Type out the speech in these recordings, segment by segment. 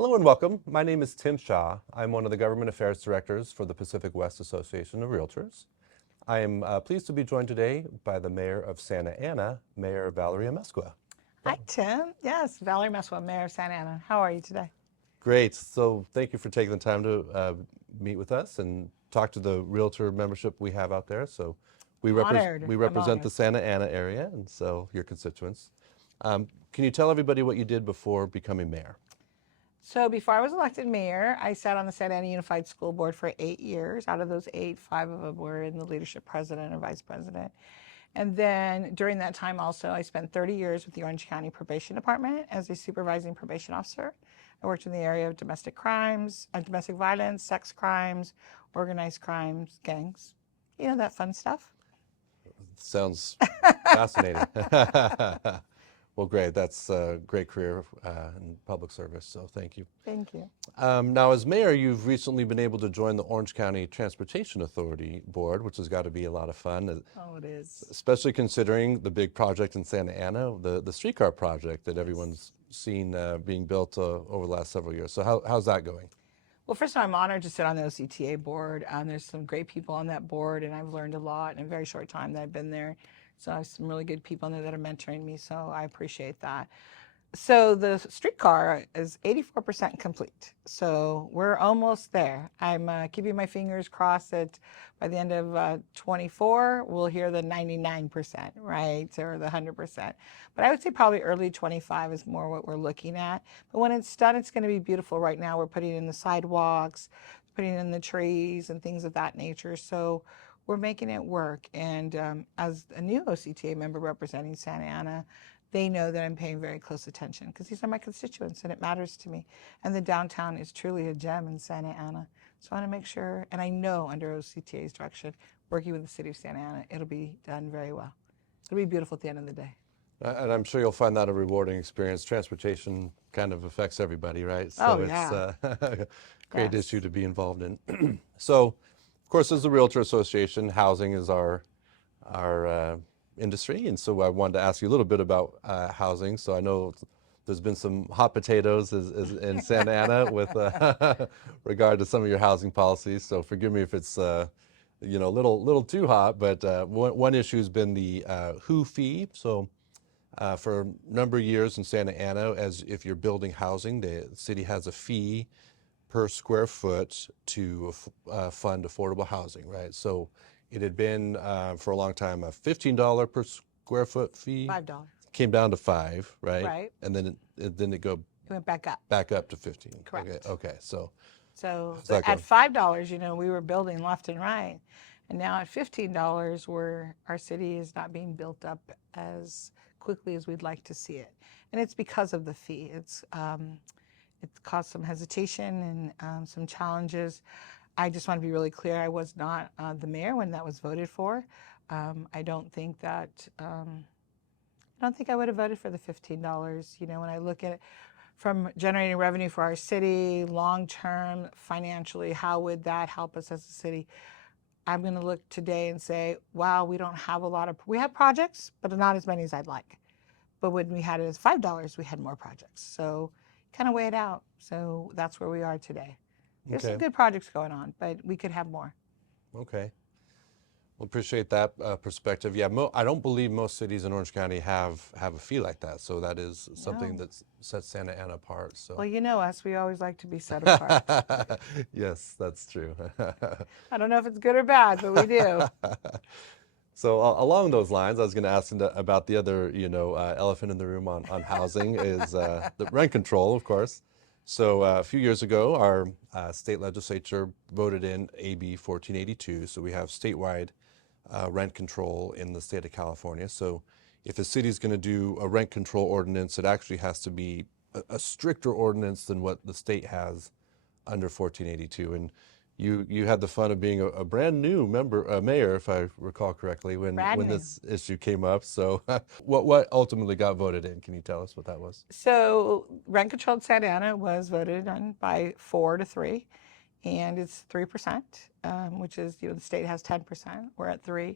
Hello and welcome. My name is Tim Shaw. I'm one of the Government Affairs Directors for the Pacific West Association of Realtors. I am pleased to be joined today by the Mayor of Santa Ana, Mayor Valerie Amezcua. Hi, Tim. Yes, Valerie Amezcua, Mayor of Santa Ana. How are you today? Great. So thank you for taking the time to meet with us and talk to the Realtor membership we have out there. So Honored. we I'm represent the honored. Santa Ana area, and so your constituents. Can you tell everybody what you did before becoming mayor? So before I was elected mayor, I sat on the Santa Ana Unified School Board for 8 years. Out of those 8, 5 of them were in the leadership president or vice president. And then during that time also, I spent 30 years with the Orange County Probation Department as a supervising probation officer. I worked in the area of domestic crimes, domestic violence, sex crimes, organized crimes, gangs. You know, that fun stuff. Sounds fascinating. Well, great. That's a great career in public service, so thank you. Thank you. Now, as mayor, you've recently been able to join the Orange County Transportation Authority Board, which has got to be a lot of fun, Oh, it is. especially considering the big project in Santa Ana, the streetcar project that everyone's seen being built over the last several years. So how's that going? Well, first of all, I'm honored to sit on the OCTA board. There's some great people on that board, and I've learned a lot in a very short time that I've been there. So I have some really good people in there that are mentoring me, so I appreciate that. So the streetcar is 84% complete. So we're almost there. I'm keeping my fingers crossed that by the end of 24, we'll hear the 99%, right? Or the 100%. But I would say probably early 25 is more what we're looking at. But when it's done, it's going to be beautiful. Right now, we're putting in the sidewalks, putting in the trees and things of that nature. So we're making it work. And as a new OCTA member representing Santa Ana, they know that I'm paying very close attention because these are my constituents and it matters to me. And the downtown is truly a gem in Santa Ana. So I want to make sure, and I know under OCTA's direction, working with the city of Santa Ana, it'll be done very well. It'll be beautiful at the end of the day. And I'm sure you'll find that a rewarding experience. Transportation kind of affects everybody, right? Oh, So it's yeah. a great Yes. issue to be involved in. So, of course, as a Realtor Association, housing is our industry, and so I wanted to ask you a little bit about housing. So I know there's been some hot potatoes in Santa Ana with regard to some of your housing policies. So forgive me if it's little too hot, but one issue has been the WHO fee. So for a number of years in Santa Ana, as if you're building housing, the city has a fee per square foot to fund affordable housing, right? So it had been for a long time a $15 per square foot fee. $5. Came down to 5, right? Right. And then it go It went back up. back up to 15. Correct. Okay. So So how's that at going? $5, we were building left and right. And now at $15, our city is not being built up as quickly as we'd like to see it. And it's because of the fee. It caused some hesitation and some challenges. I just want to be really clear. I was not the mayor when that was voted for. I don't think I would have voted for the $15. When I look at it from generating revenue for our city, long-term, financially, how would that help us as a city? I'm going to look today and say, wow, we don't have we have projects, but not as many as I'd like. But when we had it as $5, we had more projects. So kind of weigh it out. So that's where we are today. There's some Okay. good projects going on, but we could have more. Okay. Well, appreciate that perspective. Yeah, I don't believe most cities in Orange County have a fee like that. So that is something No. that sets Santa Ana apart. So. Well, you know us, we always like to be set apart. Yes, that's true. I don't know if it's good or bad, but we do. So along those lines, I was going to ask about the other, elephant in the room on housing is the rent control, of course. So a few years ago, our state legislature voted in AB 1482. So we have statewide rent control in the state of California. So if the city is going to do a rent control ordinance, it actually has to be a stricter ordinance than what the state has under 1482. And you had the fun of being a brand new mayor, if I recall correctly, when this issue came up. So what ultimately got voted in? Can you tell us what that was? So rent control in Santa Ana was voted on by 4-3, and it's 3%, which is, the state has 10%. We're at 3%.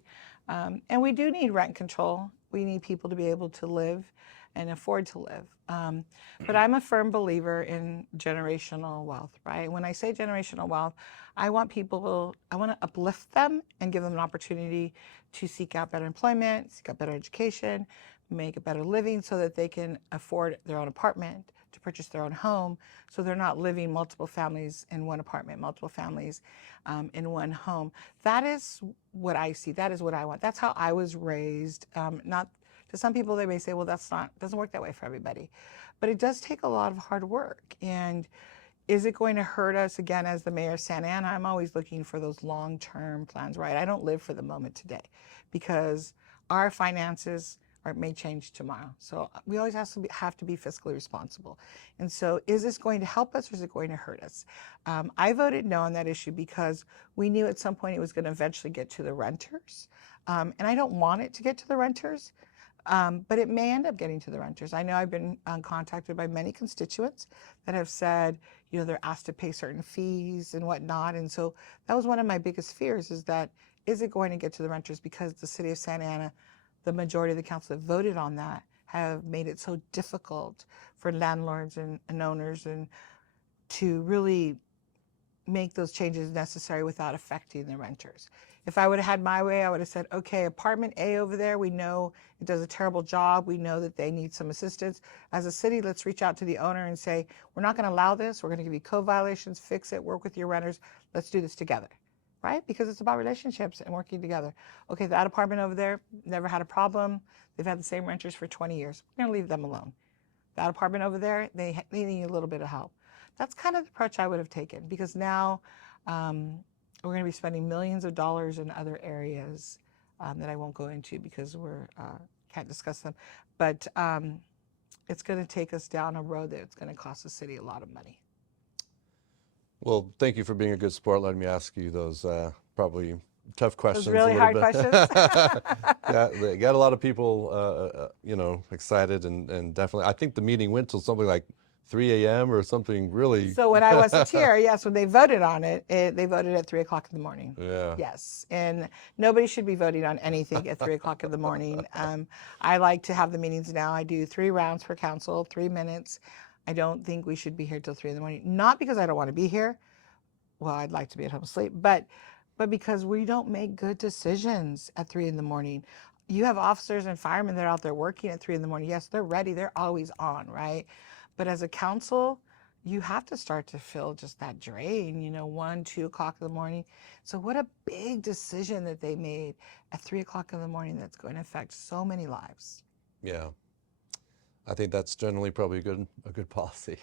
And we do need rent control. We need people to be able to live and afford to live. But I'm a firm believer in generational wealth, right? When I say generational wealth, I want to uplift them and give them an opportunity to seek out better employment, seek out better education, make a better living so that they can afford their own apartment, to purchase their own home, so they're not living multiple families in one apartment, multiple families in one home. That is what I see. That is what I want. That's how I was raised. Not to some people, they may say, well, doesn't work that way for everybody. But it does take a lot of hard work. And is it going to hurt us again as the mayor of Santa Ana? I'm always looking for those long-term plans, right? I don't live for the moment today because our finances may change tomorrow. So we always have to be fiscally responsible. And so is this going to help us or is it going to hurt us? I voted no on that issue because we knew at some point it was going to eventually get to the renters. And I don't want it to get to the renters. But it may end up getting to the renters. I know I've been contacted by many constituents that have said, they're asked to pay certain fees and whatnot. And so that was one of my biggest fears is it going to get to the renters because the city of Santa Ana, the majority of the council that voted on that have made it so difficult for landlords and owners and to really make those changes necessary without affecting the renters. If I would have had my way, I would have said, okay, apartment A over there, we know it does a terrible job. We know that they need some assistance. As a city, let's reach out to the owner and say, we're not going to allow this. We're going to give you code violations, fix it, work with your renters. Let's do this together, right? Because it's about relationships and working together. Okay, that apartment over there never had a problem. They've had the same renters for 20 years. We're going to leave them alone. That apartment over there, they need a little bit of help. That's kind of the approach I would have taken because now we're going to be spending millions of dollars in other areas that I won't go into because we're can't discuss them. But it's going to take us down a road that's going to cost the city a lot of money. Well, thank you for being a good sport. Letting me ask you those probably tough questions. Those really hard questions. Yeah, they got a lot of people, excited and definitely. I think the meeting went till something like 3 a.m. or something really. So when I wasn't here, yes, when they voted on it, they voted at 3 o'clock in the morning. Yeah. Yes, and nobody should be voting on anything at 3 o'clock in the morning. I like to have the meetings now. I do 3 rounds per council, 3 minutes. I don't think we should be here till 3 in the morning. Not because I don't want to be here. Well, I'd like to be at home asleep, but because we don't make good decisions at 3 in the morning. You have officers and firemen that are out there working at 3 in the morning. Yes, they're ready. They're always on, right? But as a council, you have to start to feel just that drain, 1, 2 o'clock in the morning. So what a big decision that they made at 3 o'clock in the morning that's going to affect so many lives. Yeah. I think that's generally probably a good policy.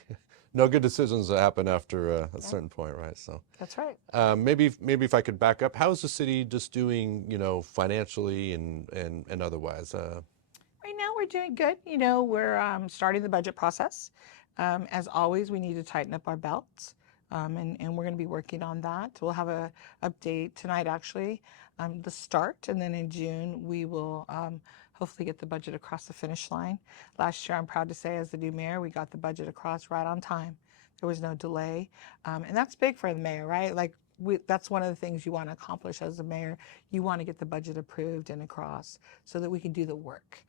No good decisions that happen after a certain point, right? So that's right. Maybe if I could back up, how is the city just doing, financially and otherwise? Right now we're doing good. We're starting the budget process. As always, we need to tighten up our belts, and we're going to be working on that. We'll have a update tonight, actually, the start, and then in June we will hopefully get the budget across the finish line. Last year, I'm proud to say, as the new mayor, we got the budget across right on time. There was no delay, and that's big for the mayor, right? That's one of the things you want to accomplish as a mayor. You want to get the budget approved and across so that we can do the work.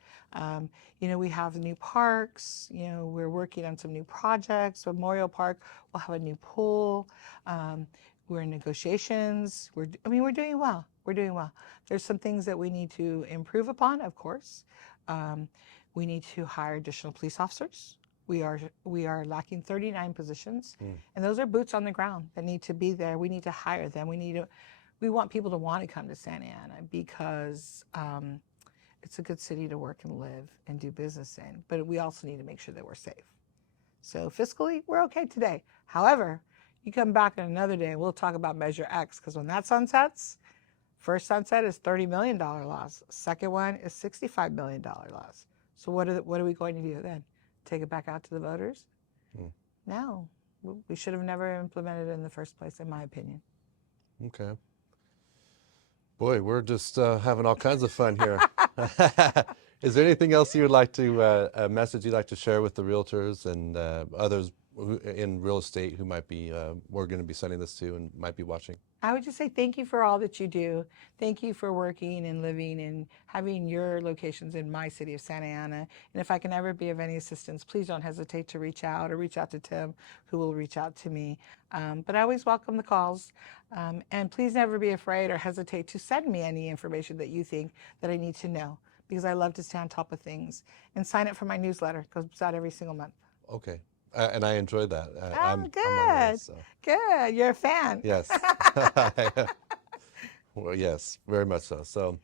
We have new parks. We're working on some new projects. Memorial Park will have a new pool. We're in negotiations. We're doing well. We're doing well. There's some things that we need to improve upon, of course. We need to hire additional police officers. We are lacking 39 positions, and those are boots on the ground that need to be there. We need to hire them. We want people to want to come to Santa Ana because it's a good city to work and live and do business in. But we also need to make sure that we're safe. So fiscally, we're okay today. However, you come back on another day, and we'll talk about Measure X, because when that sunsets, first sunset is $30 million loss. Second one is $65 million loss. So what are we going to do then? Take it back out to the voters? No, we should have never implemented it in the first place, in my opinion. Okay. Boy, we're just having all kinds of fun here. Is there anything else you would like to, a message you'd like to share with the realtors and others in real estate who might be, we're going to be sending this to and might be watching? I would just say thank you for all that you do. Thank you for working and living and having your locations in my city of Santa Ana. And if I can ever be of any assistance, please don't hesitate to reach out or reach out to Tim, who will reach out to me. But I always welcome the calls. And please never be afraid or hesitate to send me any information that you think that I need to know, because I love to stay on top of things. And sign up for my newsletter. It goes out every single month. Okay. And I enjoyed that. Oh, I'm on the good. list, so Good. You're a fan. yes. Well, yes, very much so. So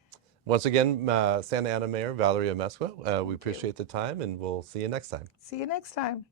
once again, Santa Ana Mayor Valerie Amezcua, we appreciate the time, and we'll see you next time. See you next time.